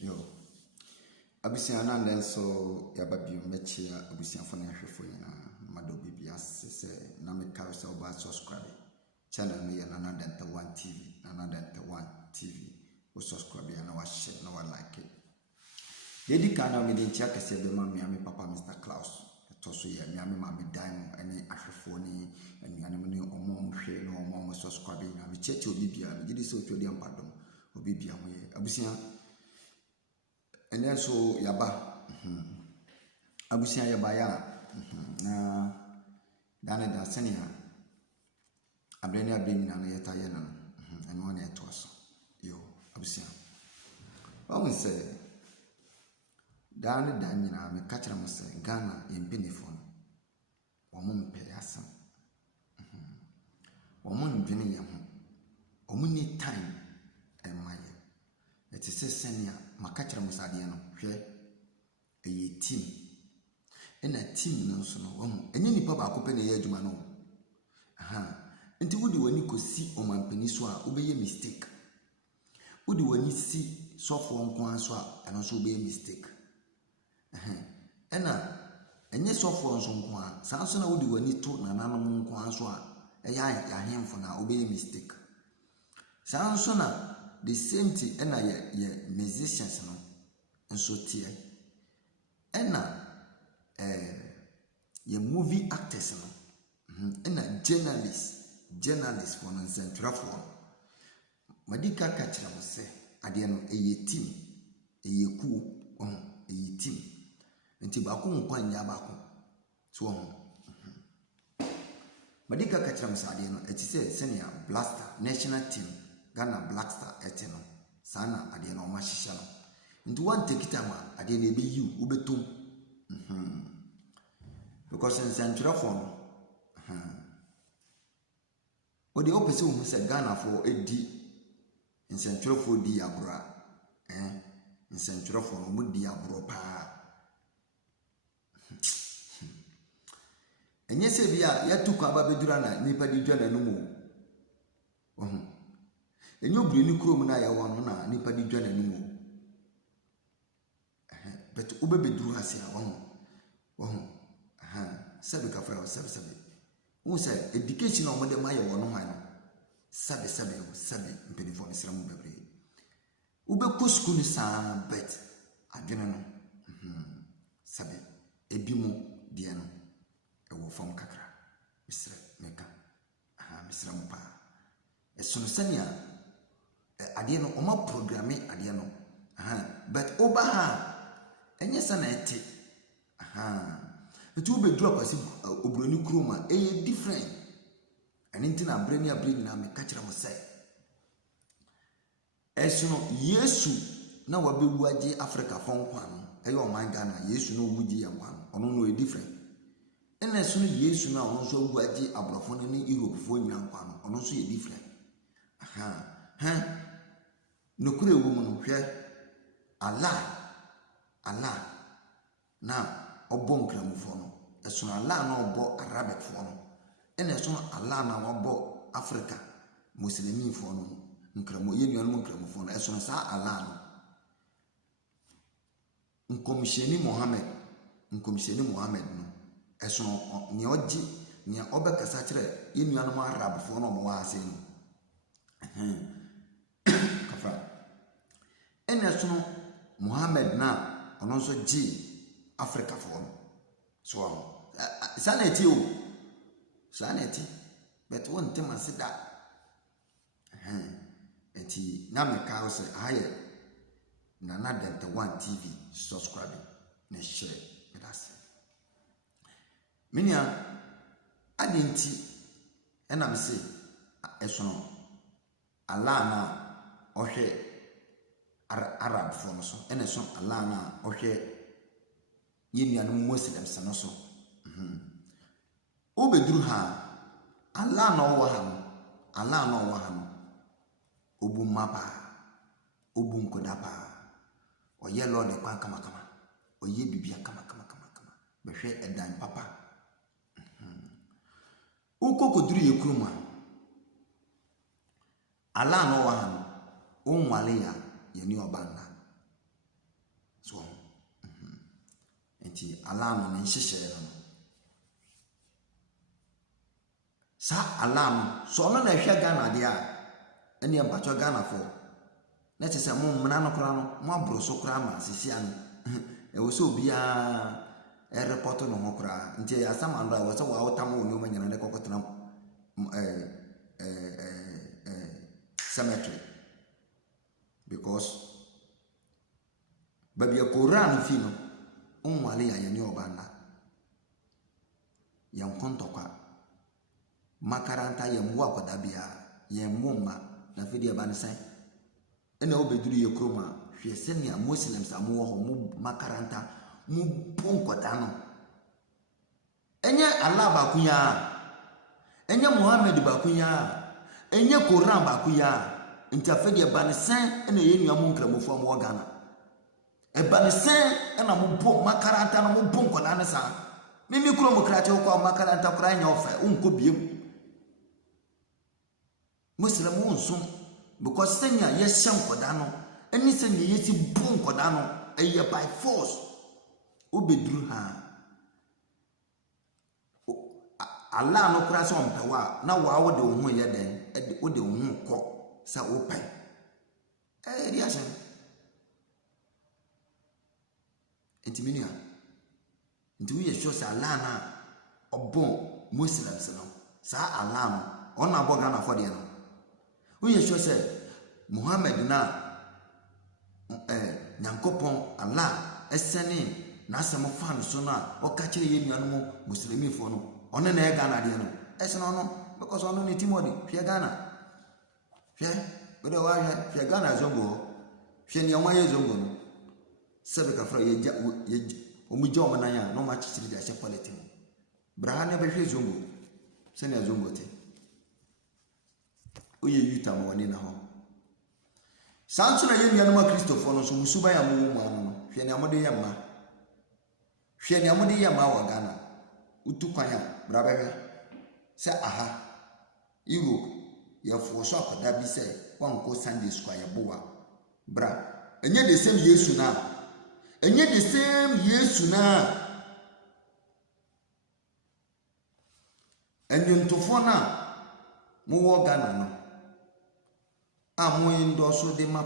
Yo, abusia na nden so ya babio mechia abusia fo na hwefo nyina mado bibia se na me ka so ba subscribe channel me ya na Denta 1 TV na Denta 1 TV o subscribe ya na wa share na wa like dedi kana me din chia kese be ma me papa Mr. Klaus to so ya me ma me dan ene ahwefo ni anuane me ne omo hwe no omo subscribe na me cheche obibia me gidi so twodi ampadom obibia ho ye abusia ene so yaba abusia yaba ya na dane da senia abrene abremi na yeta ye no ene wona eto so yo abusia o se dane da nyina me ka kire mo se Ghana yempinifo no wo mo mpe yasa wo mo ndwene ye ho wo mo ni time emaye eti se senia makachira musade no hwe eye team ena team no so no wo enye nipa ba ko pe na ye adwuma no nti wodi wani kosi omampani so a obeye mistake wodi wani si sofo nko anso a eno so obeye mistake ena enye sofo nso nko a sanso na wodi wani to na nanom nko anso a ya hemfo na obeye mistake sanso na the same thing ena ye musicians no nso tie ena ye movie actors no ena journalists for no central for madika ka kira mo se ade no eye team eye ku eye team nti ba ko nkwan ya ba ko so madika ka kira mo se ade no eti se senior blaster national team Ghana Black Star eteno sana ade na oma hihya no nti one take time ade na ebe yi ubetom because in central form odi opese wo se Ghana for edi in central for di abura in central form mo di aburo pa enye se bia ya tukwa ba bedura na nipa di dwa na no mo enyo breni krom na ya wano na nipa di dwa nanumu but ubebeduru hase a won sabe ka fra sabe won say education o mo de ma ya wono han sabe mpedifo ni sra mu bebre ubeku school sa bet adwene no sabe ebimu de no e wo fam kakra misra meka misra mu pa esono sania ade no oma programme ade no but oba ha enye sana ete etu be drop asi obroni kroma e different aninti na breni abrini na me kachira mo sai esono Yesu na wabewu age Africa fon kwa no eyo oman Ghana Yesu no wuji ya kwa no ono no e different ena esono Yesu na ono so wu age abrofo no ni Europe fo nyina kwa no ono so e different no kure wo mu no hwe Allah na obo nkramufo no esono Allah na obo Arabic fo no ene esono Allah na obo Africa Muslimin fo no nkramo ye nuanu nkramufo no esono sa Allah no nkomisheni Muhammad no esono ni oji ni obekasa kire ye nuanu Arab fo no mo wa ase no kafa ene sono Muhammad na ono so ji Africa for so saneti but won tema sida enti na me ka so aye na Denta 1 TV subscribe na share with us minia adenti ena me se esono Allah na ohwe Arab for so ene so Allah na ohwe yemianu Muslim sano so obeduru ha Allah na owa ha no obu mapa obu nkodapa oye Lord kwa kama oye bibia kama behwe edan papa ukokoduru yekuruma Allah na owa ha no onwale ya yeni obanga enti alarm no nhyehyɛ no sa alarm so no na hwɛ Ghana de a ene mpacho Ghana for na kyese mo mmana no kora no mo abro so kora ma sisia no e wo so bia e report no ho kora nti asamando a wo se wa wotam wo nyoma nyina ne kokotena cemetery because baby Quran fi no onwale ya yenye obanda yan kontokwa makaranta yemwo akoda bia yemwo ma na fidi eba ne sai ena obeduru ye kroma hwe senia muslims amu ho mu makaranta mu bonkoda no enye Allah ba kunya enye Muhammad ba kunya enye Quran ba kunya nti afedi eba ne sai ena ye nua mu nkramofo am Ghana eba ne sai ena mu bo makaranta no mu bonkoda ne sa mimi kuro mo krache ko makaranta kura nya ofa unko biem Muslim unsum because senya yesha nkoda no eni senya yesi bu nkoda no eye by force obeduru ha Allah no kura so mpewa na wa wo de wo ho ye den wo de wo ho kɔ sa wo pai reaction intimia nti wo ye sure sa Allah na obon Muslims no sa Allah no ona bo Ghana for de no we sure say Muhammad na nyankopon Allah esene na asem fan so na o ka kire ye nuanom muslimi fo no one na e Ghana de no esene no because ono ne timodi hwe Ghana hwe we do wa hwe Ghana zongo hwe ne onwa ye zongo no sebe ka fra ye omugya o manan ya no ma chichiri da she politics bra na be hwe zongo se ne zongo te oye yuta ma woni na ho sanso na ye nuanom Kristofo no so musuba ya mo mu anu no hwe ne amode ye ma hwe ne amode ye ma wa Ghana utu kwan ya bra bɛhwɛ se aha Europe ye fo so akoda bi se wanko Sunday school ya boa bra enye the same Yesu na enye the same Yesu na enyontofo na mo wo Ghana no amoy ndoso de ma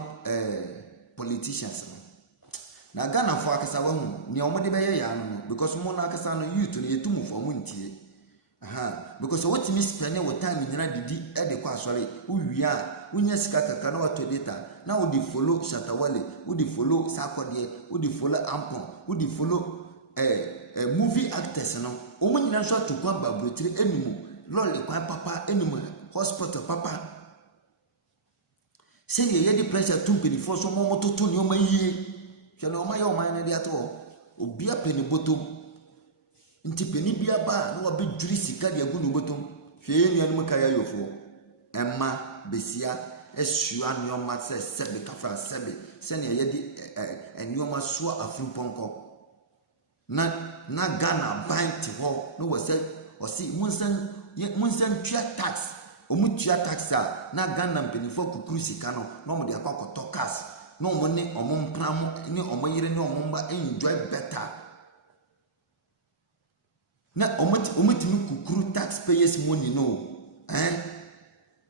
politicians na Ghana fo akasa wa hu ni omode be ye ya no because mo na akasa no youth no yetumu fo mo ntie aha because what me spend your time nyina didi e de kwa asore uwia unya sika kaka na wato data na wo di follow Shatawale wo di follow Sakode wo di follow Ampon wo di follow movie actors no o mo nyina so atokwa babrotire enimu lole kwa papa enimu hospital papa say ye di pressure too before so mo toto ni o ma yie hwe na o ma ye o ma na de ato obi apeni botom nti peni bia ba na wabe dwuri sika de agu no botom hwe nuanom kaya yofo emma besia esua nuoma se sebe kafra sebe se ne ye di nuoma so afrimponko na Ghana bank ho no wo se o si munsan tua tax omutua tax a na Ghana mpenifo kukuru sika no no mo de akokoto cars no mo ne omo mpram ne omo yire ne omo mba enjoy better na omutimi kukuru taxpayers money no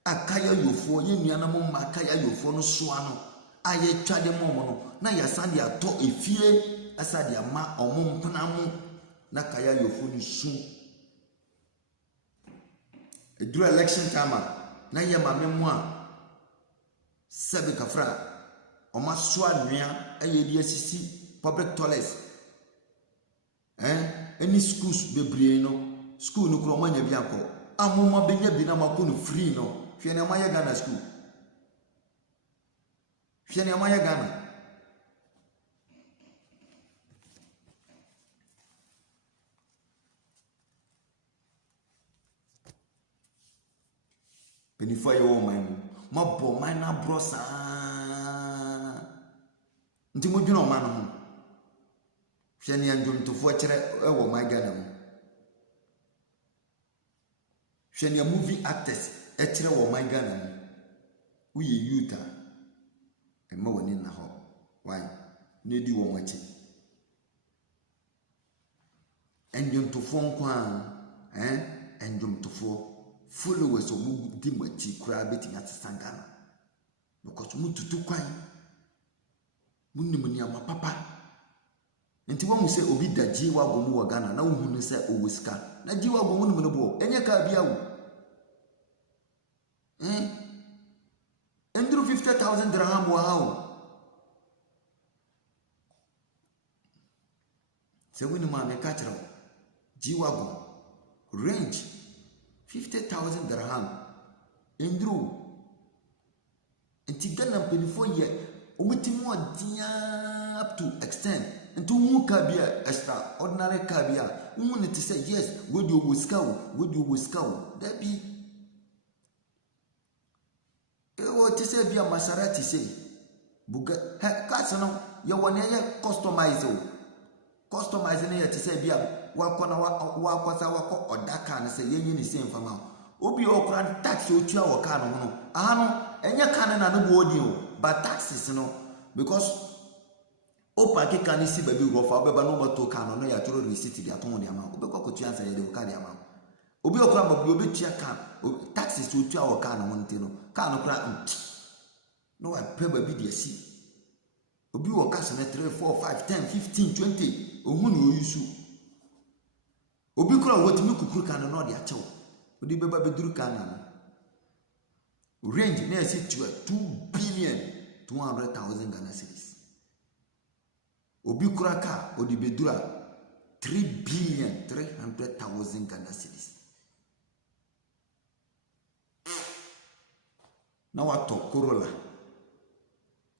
akaya yofo ye nuanam ma akaya yofo no so ano aye twade momo no na yasande ato efie asade ama omo mpnam na kaya yofo ni su edura election time na ye mamemu a sebe kafra oma so anua aye di asisi public toilets any schools bebre no school no kro manya bi akọ amoma benya bi na mako no free no hwe na manya Ghana school hwe na manya Ghana penifo yo man mabo man na brosa nti modwuna o man no hwe ne anjomtofo kire ewo my Ghana mu hwe ne movie actors kire wo my Ghana mu uye youth emma woni na ho why ne di wo machi Endwomtofoɔ nko a endwomtofoɔ followers omu di machi kura betimi atesa Ghana because mututu kwan munim nneɛma papa nti wɔn sɛ obi da G-Wagon mu wɔ Ghana na wohu ne sɛ ɔwɔ sika na G-Wagon mu no bo enye ka bia wo enduru 50,000 dirham wɔ ha o sɛ woni ma me ka kyerɛ G-Wagon range 50,000 dirham enduru nti Ghana mpanifo yɛ omutimi ɔdia up to extent nti hu ka bia extra ordinary ka bia hu ne te say yes we do sika o that be o te say bia Maserati say buga ka se no ye wone ye customize ne ye te say bia wakona wakwasa wako odaka ne say yenye ne same fama obi okran tax otua wo ka no no aha no enye ka ne na no bo odi o but taxes no because opa ke kan si baby rofa obeba no moto kan no ya toro receipt dia ton dia ma obekọ kotua ansa ye de ka dia ma obi okra babu obi tua kan taxes otua wo kan no nti no kan no kra no wa pay baby dia si obi wo cash na 3 4 5 10 15 20 ohun ni oyusu obi kra wo timi kukuru kan no dia chew odi beba beduru kan na range na esi 2 billion 200,000 Ghana cedis obi kura ka odi bedura 3 billion 300,000 Ghana cedis na wato Corolla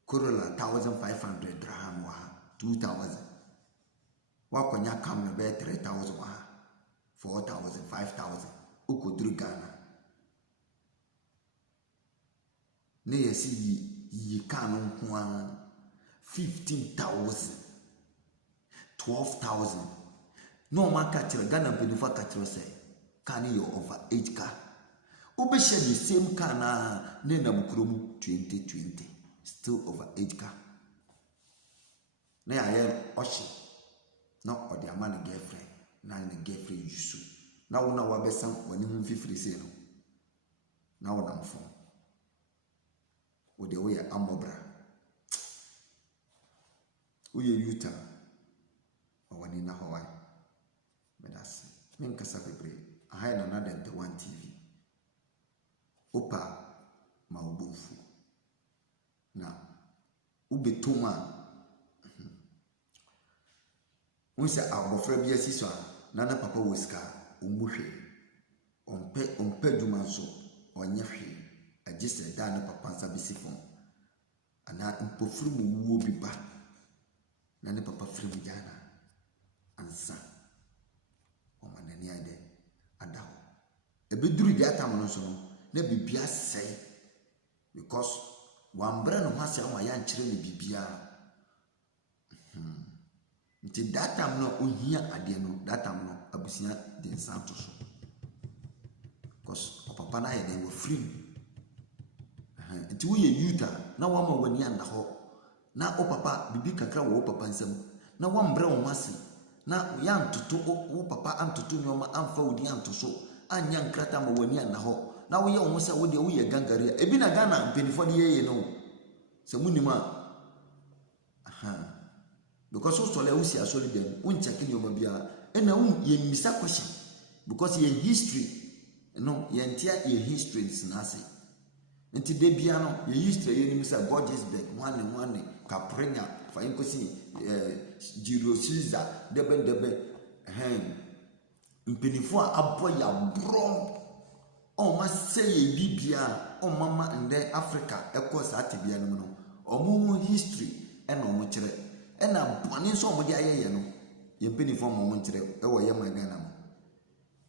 1,500 dirham wa 2,000 wakonya kam na be 3,000 wa 4,000 5,000 ukoduru Ghana ne yesi yi kanu nko 15,000 12,000 no man catch Ghana benifa catch say can you over age car obe share the same car na na mukromu 2020 still over age car na ya oshi na odi amana girlfriend na ne girlfriend yusu na wona wa besan woni hu fifiri say no na wona mfo odi we amobra uye yuta wani na Hawaii medasi menkasa bebre ahai na Nada One TV opa ma obofu na ubetoma unsa abofra bia siso na papa woska omuhwe ompe dwuma so onye hwe agise da na papa nsa bisifon ana mpofuru mu wuo bi ba na ne papa firi Ghana ansa o manani ade adaho ebeduru dia tam no so no na bibia sei because wambra no hase wa ya nkyere ne bibia nti datam no ohia ade no datam no abusia de nsanto so because o papa na ye de wo firi nti wo ye yuta na wa ma wani anda ho na o papa bibi kakra wo papa nsam na wambra wo hase na ya ntoto wo papa antoto nyoma amfa wodi antoso anya nkrata ma wani anda ho na wo ye wo se wo de wo ye gangaria ebi na Ghana mpenifo de ye no se munima because so sole wo si asole dem won check nyoma bia na wo ye misa question because ye history no ye ntia ye history sinase nti de bia no ye history ye nim say Gorgeous-Beck one Caprenia fa inkosi Julius Caesar debe mpenifo abo ya brom o ma say bibia o mama nde Africa ekos atibia no omo history na omo kire na bone so omo de ayeye no ye mpenifo omo kire e wo ye Ghana mo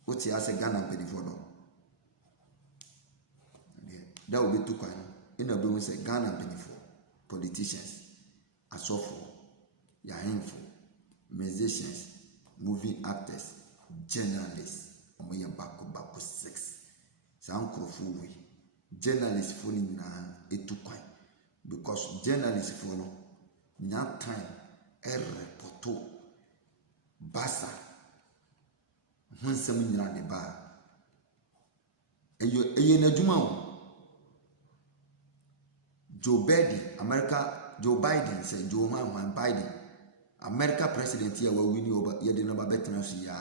oti ase Ghana mpenifo do da obetu kwan ina be say Ghana mpenifo politicians asofo yahemfo musicians movie actors journalists omoye bako 6 sankrofo we journalists for na etukwan because journalists for no nya time reporto basa ho nsɛm nyina de ba ɛyɛ n'adwuma o. Joe Biden sɛ Joe Biden America president ya wa wini oba yɛde no ba betena so ya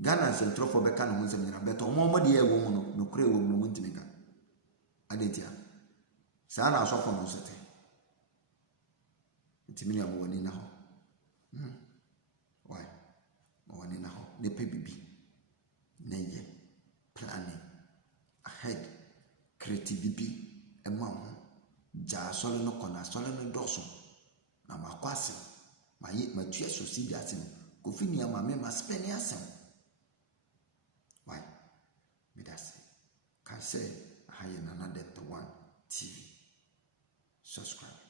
Ghana sentrofo bɛka no ho nsɛm nyina bɛtɔ ɔmo de yɛ wɔ mu no kure wɔ mu no ntimi ka adetia saa na asɔfo no so te ntimi ya mo wani na ho why mo wani na ho ne pe bibi na yɛ planning ahead creativity ɛma ho gya asɔre no kɔ na asɔre no dɔso na makɔ asɛm matua so si bi asɛm kofi nia ma me maspɛne asɛm why me da se ka sɛ ha yɛ Nana Delta 1 TV subscribe.